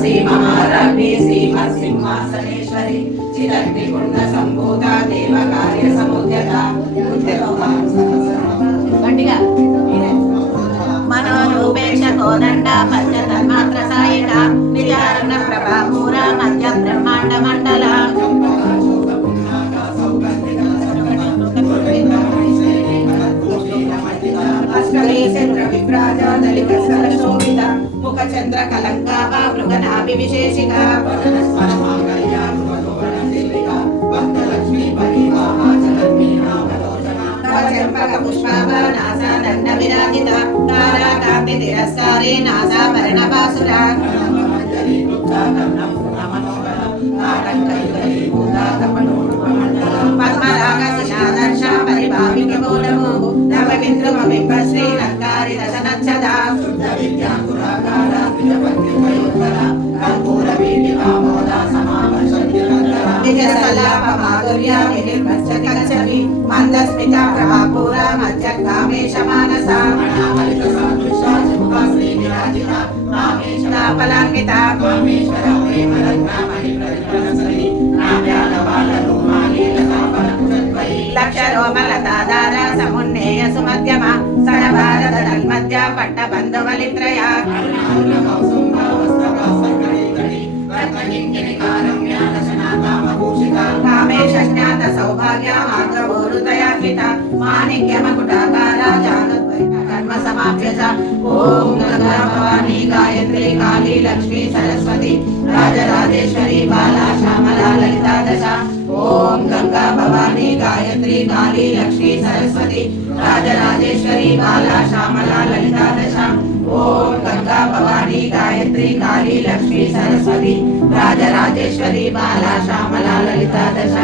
శ్రీ మహారాజ్ఞి శ్రీమత్సింహాసనేశ్వరి చిదగ్నికుండ సంభూత దేవ కార్య సముద్యత మనోరూపేక్ష కోదండ పంచతన్మాత్ర సాయిక నిజారణ ప్రభాపూర మధ్య బ్రహ్మాండ మండల ముఖ చంద్ర కలంకావ మృగనాభి విశేషిక చంపక పుష్పాభానాసాదన్న విరాజిత తారాకాంతి తిరస్కారే నాసాభరణ బాసుర పద్మరాగ శిషాదర్శ పరిభావిని మూలము నవవింద్రమవింబ శ్రీలంకారి దశనచ్చదా మందస్మిత ప్రభాపూర మధ్య కామేశ మానస పలాన్విత లక్ష రోమలతాధార సమున్నేయ సుమధ్యమ సర భారత తన్మధ్య పట్ట బంధువలిత్రయ కామేశ జ్ఞాత సౌభాగ్య మాతృతయాన్విత మాణిక్య మకుటాకార కర్మ సమాప్యస ఓం గంగా భవానీ గాయత్రి కాళీ లక్ష్మీ సరస్వతి రాజరాజేశ్వరి బాలా శ్యామలా లలితా దశ ఓం గంగా భవానీ గాయత్రి కాళీ లక్ష్మీ సరస్వతి రాజరాజేశ్వరి బాలా శ్యామలా లలితా దశ ఓం గంగా భవానీ గాయత్రి కాళీ లక్ష్మీ సరస్వతి రాజరాజేశ్వరి బాలా శ్యామలా లలితా దశ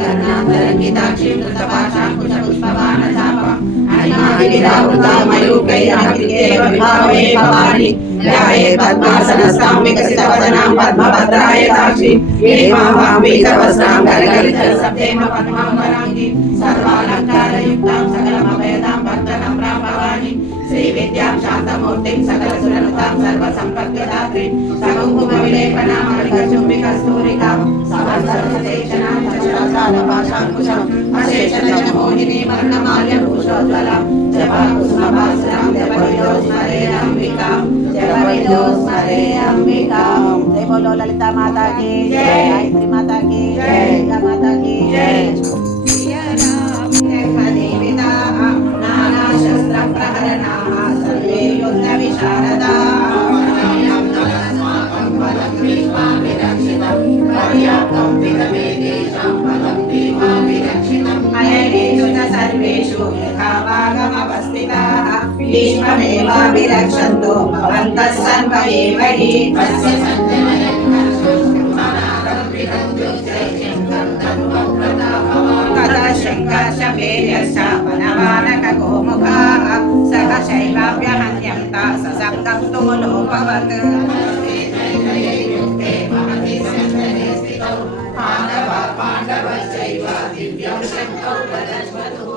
కర్ణాంతరంగితాక్షి మృతపాశాంకుశ పుష్పవాన చాపం పద్మాసనస్థాం వికసిత వదనాం పద్మభద్రాయ దాక్షి సర్వాలంకారయుక్తాం సకలమభేదాం భక్తనం భవాని శ్రీ విద్యాం శాంతమూర్తిం సకల సురనుతాం సర్వ సంపద్గదాత్రి సకుంకుమ విలేపనాం మణికచుంబి కస్తూరికాం సమస్తదేశనాం చక్రసాల భాషాంకుశం అశేషలజ మోహిని వర్ణమాల్య భూషోజ్వలం జపా కుసుమభాసురాం జపవిదో స్మరే అంబికాం జపవిదో స్మరే అంబికాం. జై బోలో లలితా మాతా की जय, गायत्री माता की जय, दुर्गा माता की जय. नाना शस्त्र प्रहरणाः सर्वे युद्ध विशारदा अयनेषु च सर्वेषु यथा भागमवस्थिताः भीष्ममेवाभिरक्षन्तो भवन्तः सर्व एव हि ततः शङ्कर्ष वीर्यश्च वनवानकगोमुखाः सह शैवाभ्यहन्यन्ता ससप्तं तुमुलोऽभवत्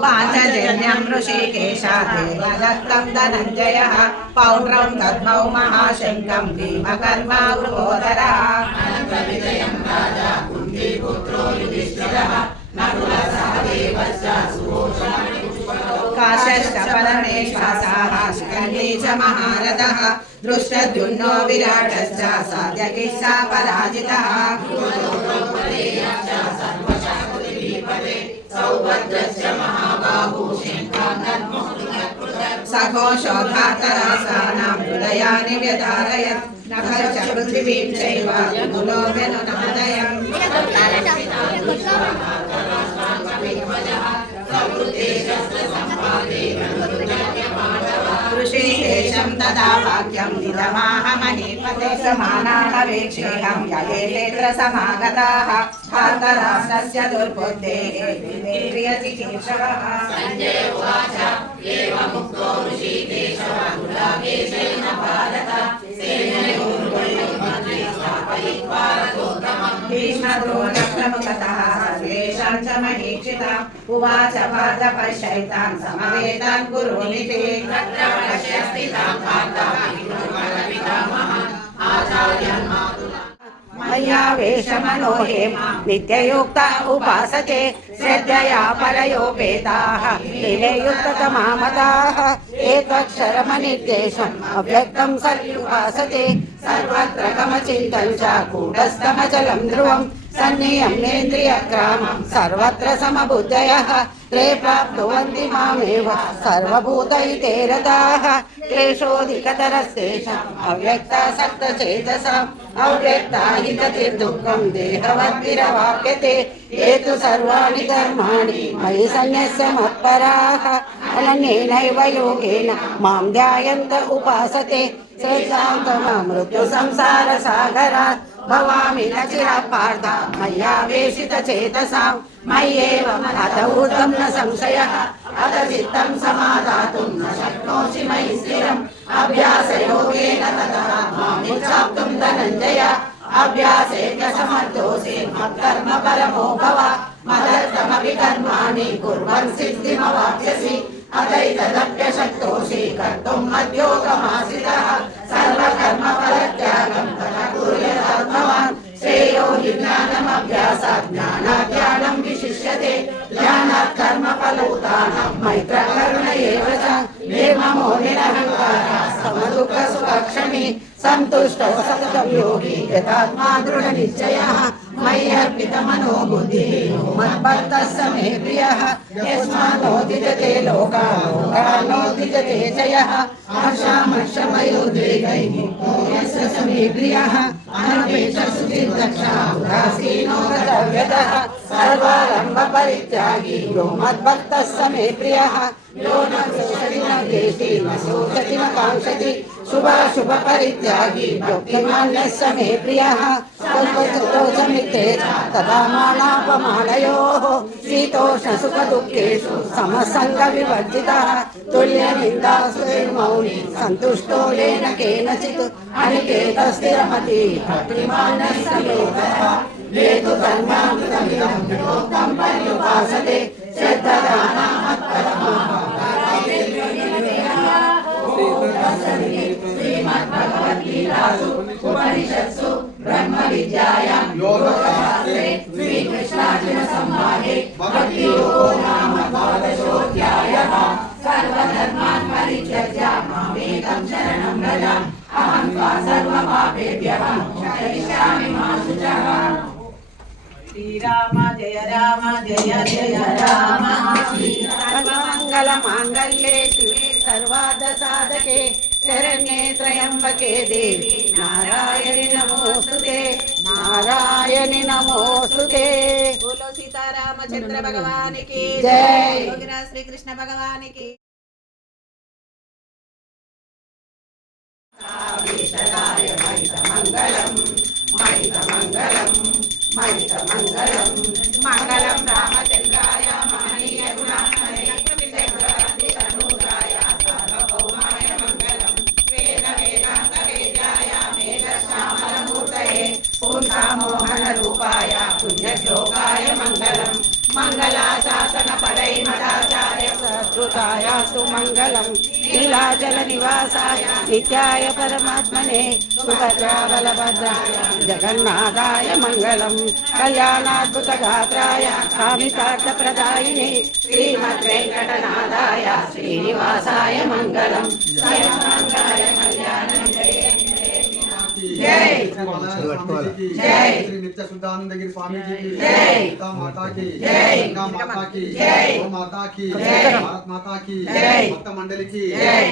पाञ्चजन्यं ऋषिकेशात् देवदत्तं धनञ्जयः पौण्ड्रं दद्मौ महाशङ्खं भीमकर्मा वृकोदरः काशश्चपरणेश्वासाः शिखण्डी च महारथः दृष्टद्युम्नो विराटश्च सात्यकिः पराजितः सघोषोधातरासानां हृदयानि व्यधारयत् नभश्च पृथिवीं चैव विमुलोऽव्यनुनादयन् ऋषिकेशं तदा वाक्यं निदमाहमहीपते समानानवेक्षेऽहं ययेतेऽत्र समागताः धार्तराष्ट्रस्य दुर्बुद्धेः विवेन्द्रियचिकीर्षवः सञ्जय उवाच एवमुक्तो ऋषिकेशः गुडाकेशेन भारत सेनयोर्वयोर्मध्ये स्थापयित्वा रथोत्तमम् भीष्मद्रोणप्रमुखतः सर्वेषां च महीक्षिताम् उवाच पार्थ पश्यैतान् समवेतान् कुरुनिते तत्र पश्य स्थितां पार्थं पितृपितामहम् मय्यावेशमनो हेम नित्ययुक्त उपासते श्रद्धया परयोपेताः दिवे युक्ततमामताः एकक्षरमनिर्देशम् अव्यक्तं सत्युपासते सर्वत्र गमचिन्तं च कूटस्थमचलं ध्रुवं सन्नियम्नेन्द्रियग्रामं सर्वत्र समबुद्धयः ते प्राप्नुवन्ति मामेव सर्वभूतहिते रताः क्लेशोऽधिकतरस्तेषाम् अव्यक्तासक्तचेतसाम् अव्यक्ता हि गतिर्दुःखं देहवद्भिरवाप्यते ये तु सर्वाणि कर्माणि मयि सन्न्यस्य मत्पराः अनन्येनैव योगेन मां ध्यायन्त उपासते मृत्युसंसारसागरात् भवामि न चिरः पार्थ मय्यावेशितचेतसां मय्येव अत ऊर्ध्वं न संशयः अत चित्तं समादातुं न शक्नोषि मयि स्थिरम् अभ्यासयोगेन ततः मामिच्छाप्तुं धनञ्जय अभ्यासेन समर्थोऽसि मत्कर्म परमो भव मदर्थमपि कर्माणि कुर्वन् सिद्धिमवाप्स्यसि अतैतदप्यशक्तोषि कर्तुं मद्योगमाश्रितः सर्वकर्मफलत्यागं तथा कुर्यात् भवान् श्रेयो हि ज्ञानमभ्यासात् ज्ञानात् ज्ञानं विशिष्यते ज्ञानात् कर्मफलोत्तानं मैत्रकरुण एव च निर्ममो निरहङ्कारः समदुःखसुखक्षमी सन्तुष्टो सततं योगी यथात्मा दृढनिश्चयः मय्यर्पितमनो बुद्धिः मद्भक्तः स मे प्रियः यस्मान्नोदिजते लोकानोदिजते च यः हर्षामर्षमयोद्वेगैः यस्य स मे प्रियः अनपेक्षसुचिर्दक्षः उदासीनो गतव्यतः सर्वारम्भपरित्यागी यो मद्भक्तः स मे प्रियः यो न शोचति न द्वेष्टि न शोचति न काङ्क्षति शुभाशुभपरित्यागी योक्तिमान्यः स मे प्रियः स्वल्पचतोषमित्ते तदा मानापमानयोः शीतोष्णसुखदुःखेषु समसङ्गविवर्जितः तुल्यनिन्दास्तुतिर्मौनी सन्तुष्टो येन केनचित् अनिकेतस्थिरमतिः भक्तिमानः स मे प्रियः ये तु धर्मामृतमिदं प्रोक्तं पर्युपासते श्रद्धदाना श्रीमद्भगवद्गीतासु उपनिषत्सु ब्रह्मविद्यायां योगशास्त्रे श्रीकृष्णार्जुनसंवादे भक्तियोगो नाम द्वादशोऽध्यायः सर्वधर्मान् परित्यज्य मामेकं शरणं व्रज अहं त्वा सर्वपापेभ्यः मोक्षयिष्यामि मा शुचः। श्रीराम जय जय राम सर्वमङ्गलमाङ्गल्ये शिवे सर्वार्थसाधके शरण्ये त्र्यम्बके देवी नारायणि नमोस्तुते नारायणि नमोस्तुते। बोलो सीतारामचंद्र भगवान की जय। योगिराज श्री कृष्ण भगवान की मंगलम रामचंद्राय महनीय गुणात्मने तनूजाय सार्वभौमाय मंगलम वेद वेदांत वेद्याय मेघश्यामलमूर्तये पुंसामोहन रूपाय पुण्यश्लोकाय मंगलम मंगलाशासन परैमदाचार्य सहस्रुतायास्तु मंगलम नीलाचल निवासाय नित्याय परमात्मने सुभद्रा बलभद्राय जगन्नाथाय मंगलम कल्याणाद्भुत गात्राय कामितार्थप्रदायिने श्रीमद्वेंकटनाथाय श्रीनिवासाय मंगलम सर्वमंगल कल्याण जय जय श्री नित्य शुद्धानंदगिरी स्वामी जी की जय माता की जय गंगा माता की जय गौ माता की जय भारत माता की जय भक्त मंडली की जय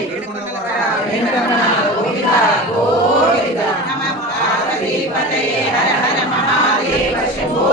नमः पार्वती पतये हर हर महादेव शंभो